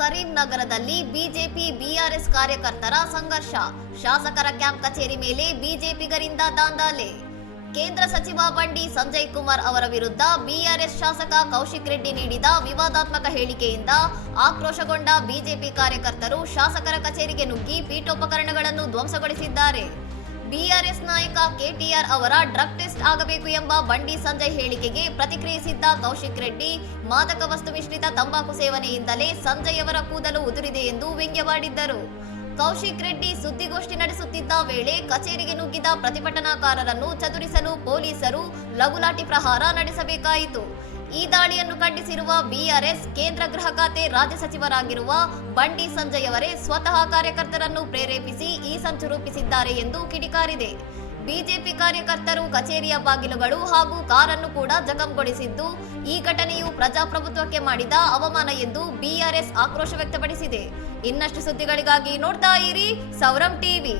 ಕರೀಂನಗರದಲ್ಲಿ BJP BRS ಕಾರ್ಯಕರ್ತರ ಸಂಘರ್ಷ. ಶಾಸಕರ ಕ್ಯಾಂಪ್ ಕಚೇರಿ ಮೇಲೆ ಬಿಜೆಪಿಗರಿಂದ ದಾಂಧಲೆ. ಕೇಂದ್ರ ಸಚಿವ ಬಂಡಿ ಸಂಜಯ್ ಕುಮಾರ್ ಅವರ ವಿರುದ್ಧ ಬಿಆರ್ಎಸ್ ಶಾಸಕ ಕೌಶಿಕ್ ರೆಡ್ಡಿ ನೀಡಿದ ವಿವಾದಾತ್ಮಕ ಹೇಳಿಕೆಯಿಂದ ಆಕ್ರೋಶಗೊಂಡ ಬಿಜೆಪಿ ಕಾರ್ಯಕರ್ತರು ಶಾಸಕರ ಕಚೇರಿಗೆ ನುಗ್ಗಿ ಪೀಠೋಪಕರಣಗಳನ್ನು ಧ್ವಂಸಗೊಳಿಸಿದ್ದಾರೆ. ಬಿಆರ್ಎಸ್ ನಾಯಕ ಕೆಟಿಆರ್ ಅವರ ಡ್ರಗ್ ಟೆಸ್ಟ್ ಆಗಬೇಕು ಎಂಬ ಬಂಡಿ ಸಂಜಯ್ ಹೇಳಿಕೆಗೆ ಪ್ರತಿಕ್ರಿಯಿಸಿದ್ದ ಕೌಶಿಕ್ ರೆಡ್ಡಿ, ಮಾದಕ ವಸ್ತು ಮಿಶ್ರಿತ ತಂಬಾಕು ಸೇವನೆಯಿಂದಲೇ ಸಂಜಯ್ ಅವರ ಕೂದಲು ಉದುರಿದೆ ಎಂದು ವ್ಯಂಗ್ಯವಾಡಿದ್ದರು. ಕೌಶಿಕ್ ರೆಡ್ಡಿ ಸುದ್ದಿಗೋಷ್ಠಿ ನಡೆಸುತ್ತಿದ್ದ ವೇಳೆ ಕಚೇರಿಗೆ ನುಗ್ಗಿದ ಪ್ರತಿಭಟನಾಕಾರರನ್ನು ಚದುರಿಸಲು ಪೊಲೀಸರು ಲಘುಲಾಠಿ ಪ್ರಹಾರ ನಡೆಸಬೇಕಾಯಿತು. ಈ ದಾಳಿಯನ್ನು ಖಂಡಿಸಿರುವ ಬಿಆರ್ಎಸ್ ಕೇಂದ್ರ ಗೃಹ ಖಾತೆ ರಾಜ್ಯ ಸಚಿವರಾಗಿರುವ ಬಂಡಿ ಸಂಜಯ್ ಅವರೇ ಸ್ವತಃ ಕಾರ್ಯಕರ್ತರನ್ನು ಪ್ರೇರೇಪಿಸಿ ಈ ಸಂಚು ರೂಪಿಸಿದ್ದಾರೆ ಎಂದು ಕಿಡಿಕಾರಿದೆ. ಬಿಜೆಪಿ ಕಾರ್ಯಕರ್ತರು ಕಚೇರಿಯ ಬಾಗಿಲುಗಳು ಹಾಗೂ ಕಾರನ್ನು ಕೂಡ ಜಖಂಗೊಳಿಸಿದ್ದು, ಈ ಘಟನೆಯು ಪ್ರಜಾಪ್ರಭುತ್ವಕ್ಕೆ ಮಾಡಿದ ಅವಮಾನ ಎಂದು ಬಿಆರ್ಎಸ್ ಆಕ್ರೋಶ ವ್ಯಕ್ತಪಡಿಸಿದೆ. ಇನ್ನಷ್ಟು ಸುದ್ದಿಗಳಿಗಾಗಿ ನೋಡ್ತಾ ಇರಿ ಸೌರಂ ಟಿವಿ.